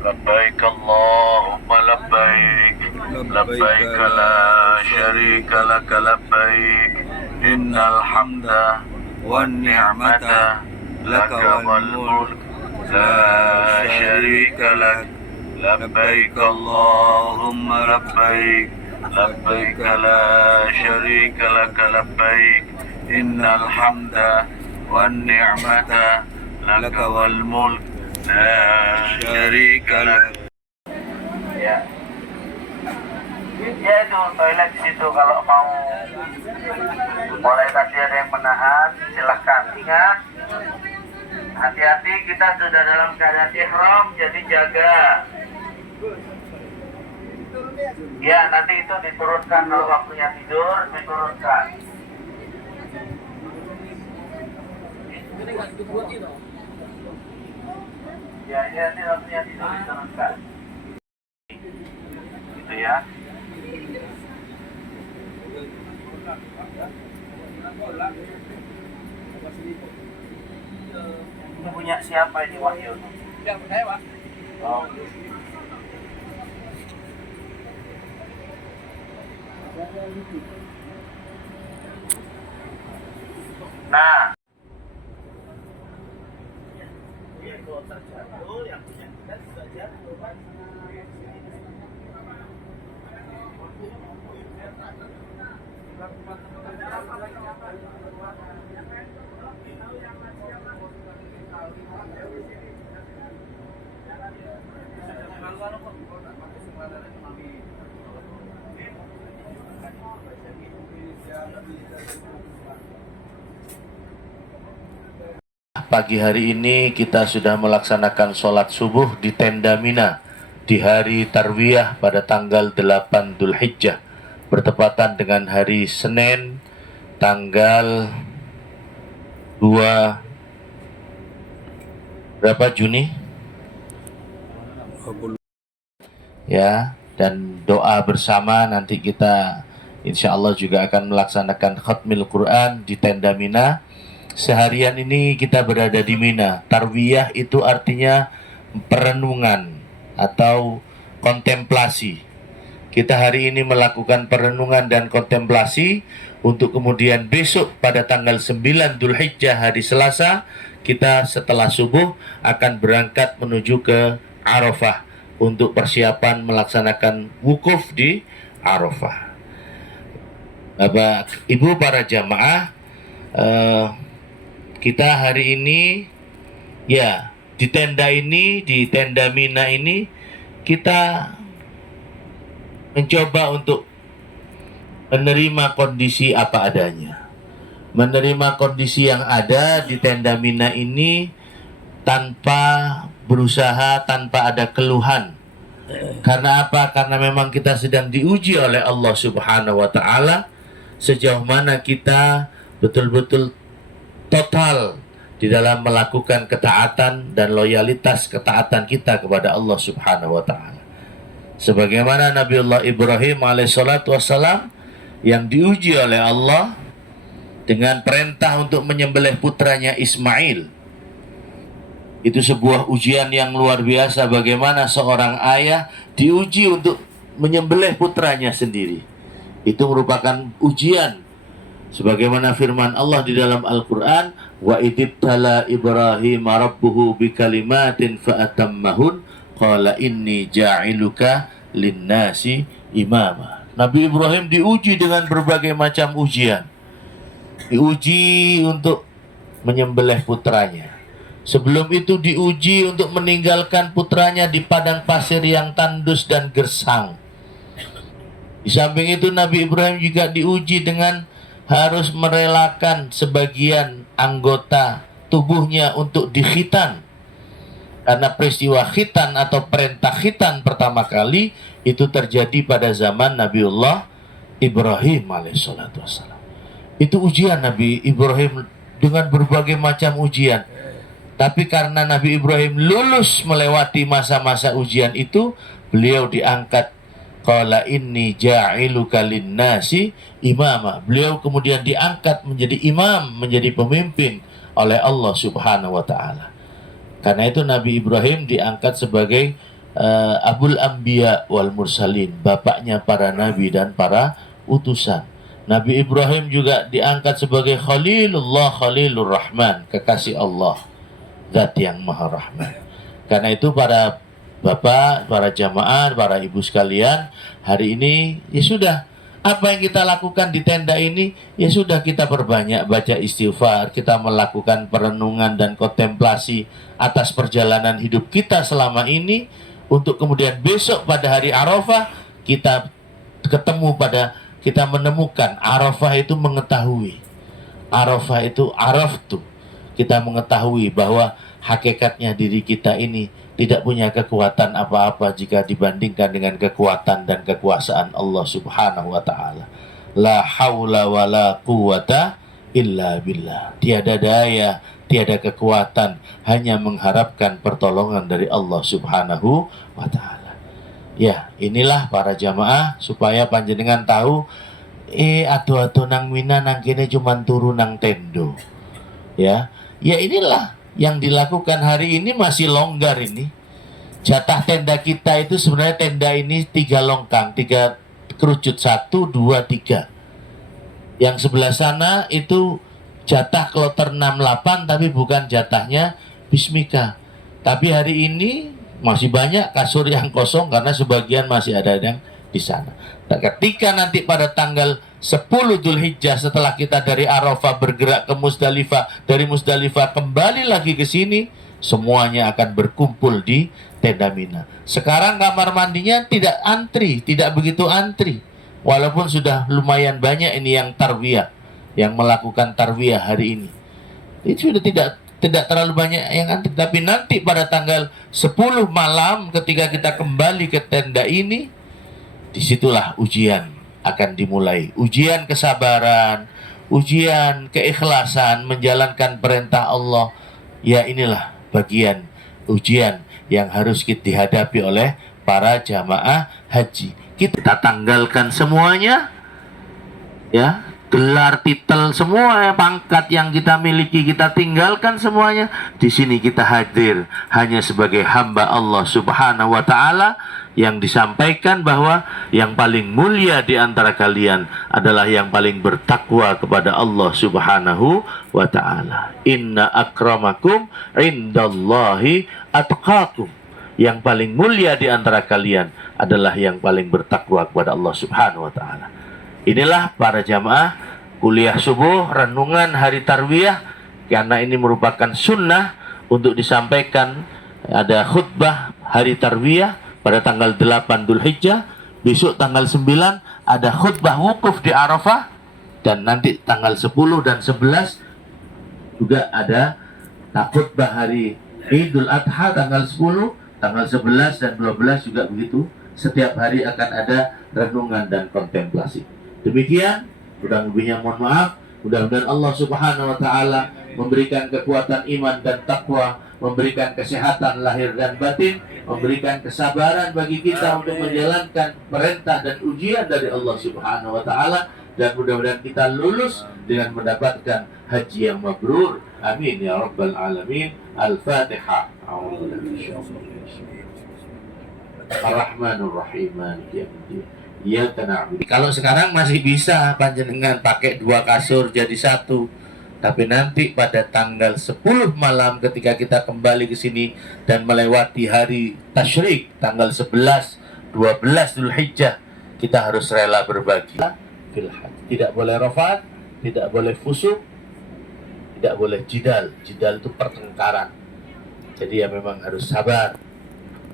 لبيك اللهم لبيك لبيك لا شريك لك لبيك إن الحمد والنعمة لك والملك لا شريك لك لبيك اللهم لبيك لبيك لا شريك لك لبيك إن الحمد والنعمة لك والملك لا شريك لك. Ya. Ya itu toilet di situ kalau mau mulai tadi ada yang menahan silahkan. Ingat hati-hati kita sudah dalam keadaan ihram jadi jaga. Ya nanti itu diturunkan kalau waktunya tidur diturunkan. Ya ini nanti waktunya tidur diturunkan. Gitu ya. Ini punya siapa ini Wahyu? Yang saya, Pak. Oh. Nah, yang punya kita juga jatuh kan. Pagi hari ini kita sudah melaksanakan sholat subuh di tenda Mina di hari Tarwiyah pada tanggal 8 Dzulhijjah bertepatan dengan hari Senin tanggal 2 berapa Juni? Ya, dan doa bersama nanti kita insya Allah juga akan melaksanakan khatmil Quran di tenda Mina. Seharian ini kita berada di Mina. Tarwiyah itu artinya perenungan atau kontemplasi. Kita hari ini melakukan perenungan dan kontemplasi untuk kemudian besok pada tanggal 9 Dzulhijjah hari Selasa kita setelah subuh akan berangkat menuju ke Arafah untuk persiapan melaksanakan wukuf di Arafah. Bapak, Ibu para jamaah, kita hari ini ya di tenda Mina ini kita mencoba untuk menerima kondisi apa adanya. Menerima kondisi yang ada di tenda Mina ini tanpa berusaha, tanpa ada keluhan. Karena apa? Karena memang kita sedang diuji oleh Allah Subhanahu wa taala sejauh mana kita betul-betul total di dalam melakukan ketaatan dan loyalitas ketaatan kita kepada Allah Subhanahu wa taala. Sebagaimana Nabiullah Ibrahim alaihissalatu wassalam yang diuji oleh Allah dengan perintah untuk menyembelih putranya Ismail. Itu sebuah ujian yang luar biasa, bagaimana seorang ayah diuji untuk menyembelih putranya sendiri. Itu merupakan ujian. Sebagaimana firman Allah di dalam Al-Quran, wa idibtala Ibrahim rabbuhu bikalimatin fa'atammahun qala inni ja'iluka linnasi imama. Nabi Ibrahim diuji dengan berbagai macam ujian. Diuji untuk menyembelih putranya. Sebelum itu diuji untuk meninggalkan putranya di padang pasir yang tandus dan gersang. Di samping itu Nabi Ibrahim juga diuji dengan harus merelakan sebagian anggota tubuhnya untuk dikhitan. Karena peristiwa khitan atau perintah khitan pertama kali itu terjadi pada zaman Nabiullah Ibrahim alaihissalatu wassalam. Itu ujian Nabi Ibrahim dengan berbagai macam ujian. Tapi karena Nabi Ibrahim lulus melewati masa-masa ujian itu, beliau diangkat. Qala inni ja'iluka linnasi imama. Beliau kemudian diangkat menjadi imam, menjadi pemimpin oleh Allah Subhanahu wa taala. Karena itu Nabi Ibrahim diangkat sebagai Abul Anbiya wal Mursalin, bapaknya para nabi dan para utusan. Nabi Ibrahim juga diangkat sebagai Khalilullah, Khalilur Rahman, kekasih Allah, Zat yang Maha Rahman. Karena itu para bapak, para jamaah, para ibu sekalian, hari ini ya sudah, apa yang kita lakukan di tenda ini, ya sudah, kita perbanyak baca istighfar, kita melakukan perenungan dan kontemplasi atas perjalanan hidup kita selama ini, untuk kemudian besok pada hari Arafah kita ketemu pada, kita menemukan Arafah itu mengetahui. Arafah itu araftu. Kita mengetahui bahwa hakikatnya diri kita ini tidak punya kekuatan apa-apa jika dibandingkan dengan kekuatan dan kekuasaan Allah Subhanahu wa taala. La haula wala quwata illa billah. Tiada daya, tiada kekuatan, hanya mengharapkan pertolongan dari Allah Subhanahu wa taala. Ya, inilah para jamaah supaya panjenengan tahu, atu-atu nang Mina nang kene cuman turun nang tendo. Ya, ya inilah yang dilakukan hari ini, masih longgar ini. Jatah tenda kita itu sebenarnya tenda ini 3 longkang, 3 kerucut, 1, 2, 3. Yang sebelah sana itu jatah kloter 68, tapi bukan jatahnya Bismika. Tapi hari ini masih banyak kasur yang kosong karena sebagian masih ada yang di sana. Nah, ketika nanti pada tanggal 10 Dzulhijjah, setelah kita dari Arafah bergerak ke Musdalifah, dari Musdalifah kembali lagi ke sini, semuanya akan berkumpul di tenda Mina. Sekarang kamar mandinya tidak antri, tidak begitu antri. Walaupun sudah lumayan banyak ini yang tarwiyah, yang melakukan tarwiyah hari ini. Itu sudah tidak terlalu banyak yang antri. Tapi nanti pada tanggal 10 malam ketika kita kembali ke tenda ini, disitulah ujian akan dimulai. Ujian kesabaran, ujian keikhlasan menjalankan perintah Allah. Ya, inilah bagian ujian yang harus kita dihadapi oleh para jamaah haji. Kita tanggalkan semuanya, ya, gelar, titel, semua pangkat yang kita miliki kita tinggalkan semuanya. Di sini kita hadir hanya sebagai hamba Allah Subhanahu wa taala, yang disampaikan bahwa yang paling mulia di antara kalian adalah yang paling bertakwa kepada Allah Subhanahu wa taala. Inna akramakum indallahi atqakum. Yang paling mulia di antara kalian adalah yang paling bertakwa kepada Allah Subhanahu wa taala. Inilah para jamaah kuliah subuh, renungan hari tarwiyah, karena ini merupakan sunnah untuk disampaikan. Ada khutbah hari tarwiyah pada tanggal 8 Dzulhijjah, besok tanggal 9 ada khutbah wukuf di Arafah, dan nanti tanggal 10 dan 11 juga ada khutbah hari Idul Adha tanggal 10, tanggal 11 dan 12 juga begitu. Setiap hari akan ada renungan dan kontemplasi. Demikian, mudah-mudahan mohon maaf, mudah-mudahan Allah Subhanahu wa taala memberikan kekuatan iman dan takwa, memberikan kesehatan lahir dan batin, memberikan kesabaran bagi kita untuk menjalankan perintah dan ujian dari Allah Subhanahu wa taala, dan mudah-mudahan kita lulus dengan mendapatkan haji yang mabrur. Amin ya rabbal alamin. Al-Fatihah. Ar-Rahmanur Rahim. Iya, kalau sekarang masih bisa panjenengan pakai 2 kasur jadi 1. Tapi nanti pada tanggal 10 malam ketika kita kembali ke sini dan melewati hari tasyrik tanggal 11, 12 Dzulhijjah, kita harus rela berbagi. Tidak boleh rafat, tidak boleh fusuk, tidak boleh jidal. Jidal itu pertengkaran. Jadi ya memang harus sabar.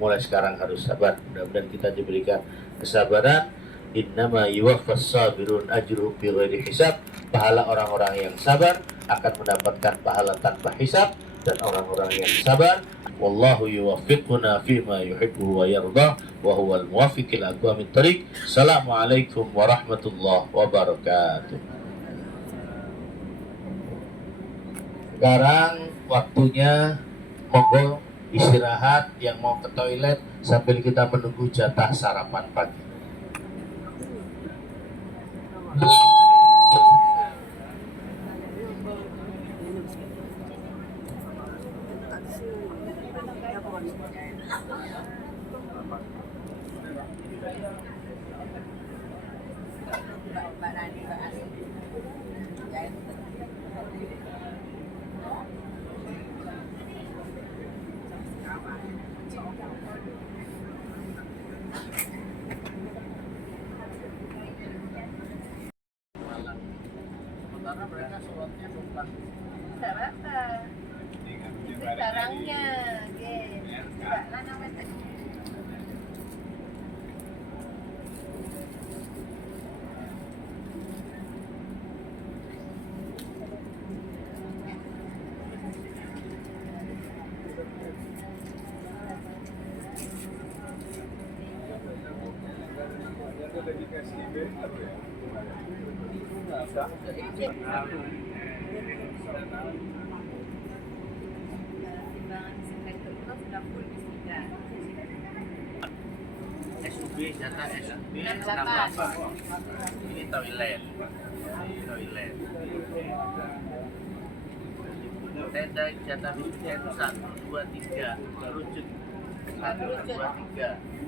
Mulai sekarang harus sabar. Mudah-mudahan kita diberikan kesabaran. Innama yuwaffas sabirun ajruhum bighairi hisab. Pahala orang-orang yang sabar akan mendapatkan pahala tanpa hisab, dan orang-orang yang sabar, wallahu yuwaffiquna fima yuhibbu wa yarda wa huwal muwaffiqul aqwamit thariq. Assalamualaikum warahmatullahi wabarakatuh. Sekarang waktunya monggo istirahat, yang mau ke toilet sambil kita menunggu jatah sarapan pagi. Sementara mereka sholatnya numpang. Tak apa. Sekarangnya, tidaklah nama tak. SUB jatah SUB 68. Ini toilet. Tenda jatah itu 1, 2, 3 kerucut 1, 2, 3.